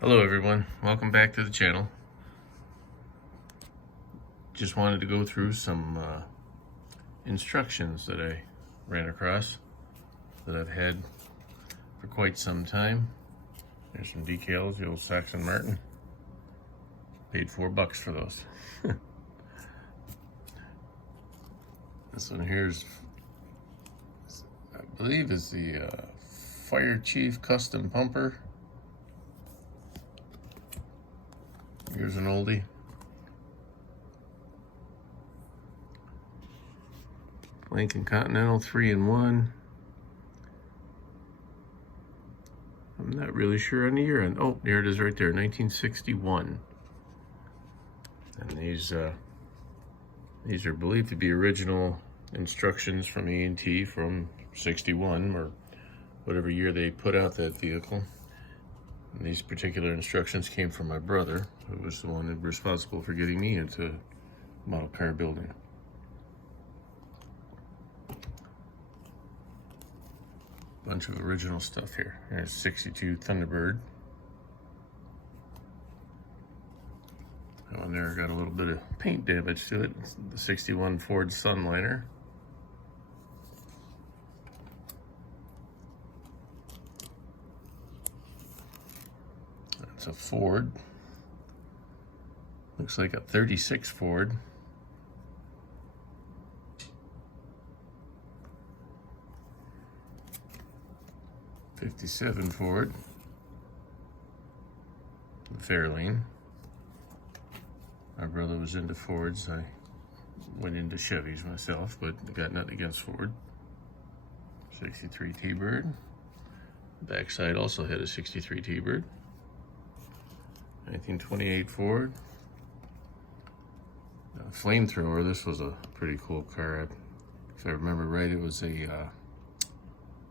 Hello everyone, welcome back to the channel. Just wanted to go through some instructions that I ran across that I've had for quite some time. There's some decals, the old Saxon Martin. Paid $4 for those. This one here is, I believe, is the Fire Chief Custom Pumper. Here's an oldie. Lincoln Continental 3-in-1. I'm not really sure on the year. Oh, there it is right there, 1961. And these are believed to be original instructions from E&T from 61 or whatever year they put out that vehicle. And these particular instructions came from my brother, who was the one responsible for getting me into model car building. Bunch of original stuff here. There's 62 Thunderbird. That one there got a little bit of paint damage to it. It's the 61 Ford Sunliner. That's a Ford. Looks like a 36 Ford. '57 Ford. Fairlane. My brother was into Fords. I went into Chevys myself, but I got nothing against Ford. 63 T-Bird. Backside also had a 63 T-Bird. 1928 Ford. Flamethrower. This was a pretty cool car. If I remember right, it was a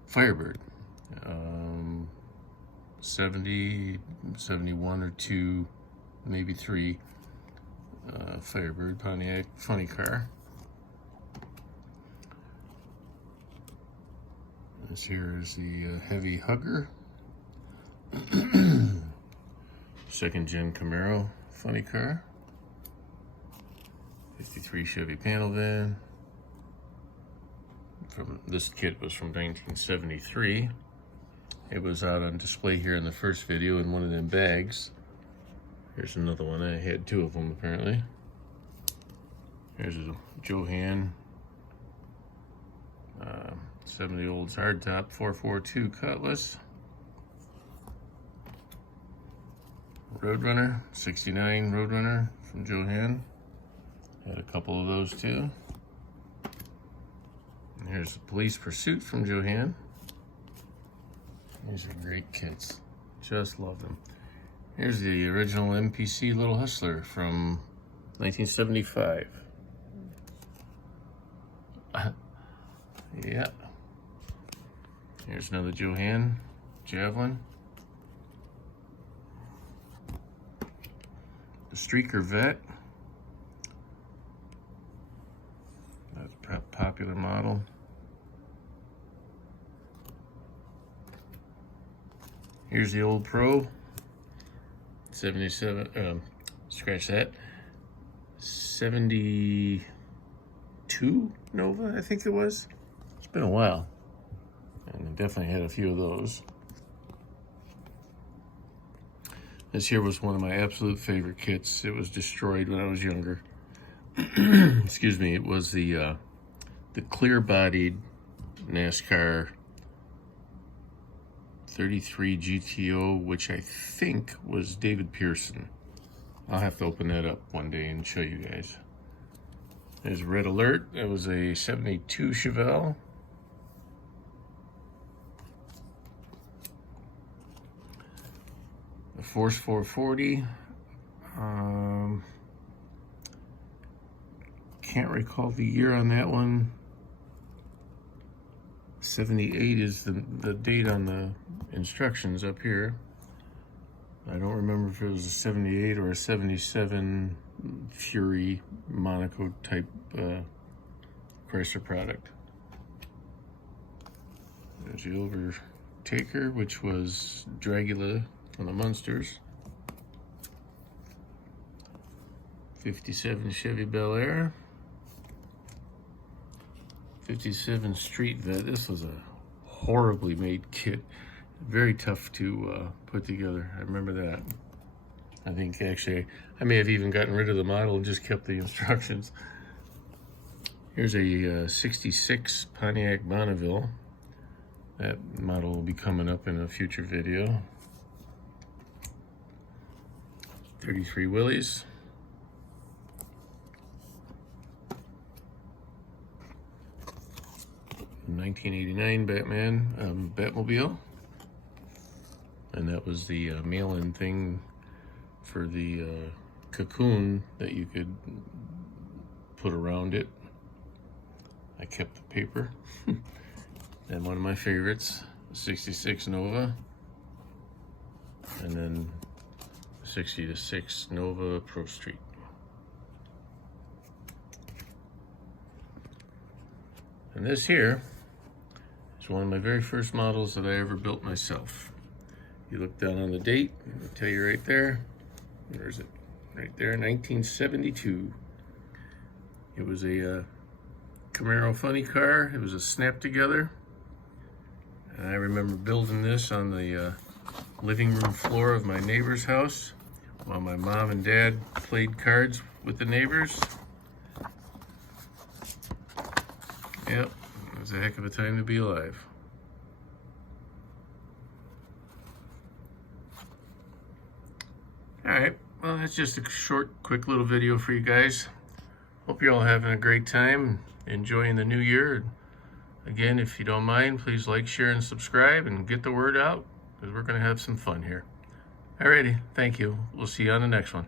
Firebird. 70, 71 or 2, maybe 3. Firebird Pontiac, funny car. This here is the Heavy Hugger. Second gen Camaro, funny car. 53 Chevy panel van. This kit was from 1973. It was out on display here in the first video in one of them bags. Here's another one. I had two of them apparently. Here's a Johan 70 Olds hardtop 442 Cutlass. Roadrunner 69 Roadrunner from Johan. Had a couple of those too. And here's the Police Pursuit from Johan. These are great kits. Just love them. Here's the original MPC Little Hustler from 1975. Yeah. Here's another Johan Javelin. The Streaker Vet. That's a popular model. Here's the old Pro. 77, scratch that. 72 Nova, I think it was. It's been a while. And I definitely had a few of those. This here was one of my absolute favorite kits. It was destroyed when I was younger. Excuse me, it was the clear-bodied NASCAR 33 GTO, which I think was David Pearson. I'll have to open that up one day and show you guys. There's Red Alert. It was a 72 Chevelle. The Force 440. Can't recall the year on that one. 78 is the date on the instructions up here. I don't remember if it was a 78 or a 77 Fury Monaco type Chrysler product. There's the Overtaker, which was Dragula from the Munsters. 57 Chevy Bel Air. 57 Street Vet. This was a horribly made kit. Very tough to put together. I remember that. I think actually I may have even gotten rid of the model and just kept the instructions. Here's a 66 Pontiac Bonneville. That model will be coming up in a future video. 33 Willys. $1989 Batman Batmobile. And that was the mail-in thing for the cocoon that you could put around it. I kept the paper. And one of my favorites, 66 Nova. And then 66 Nova Pro Street. And this here is one of my very first models that I ever built myself. You look down on the date, I'll tell you right there. Where's it? Right there, 1972. It was a Camaro funny car. It was a snap together. And I remember building this on the living room floor of my neighbor's house while my mom and dad played cards with the neighbors. Yep, it was a heck of a time to be alive. Alright, well that's just a short, quick little video for you guys. Hope you're all having a great time, enjoying the new year. Again, if you don't mind, please like, share, and subscribe and get the word out, because we're going to have some fun here. Alrighty, thank you. We'll see you on the next one.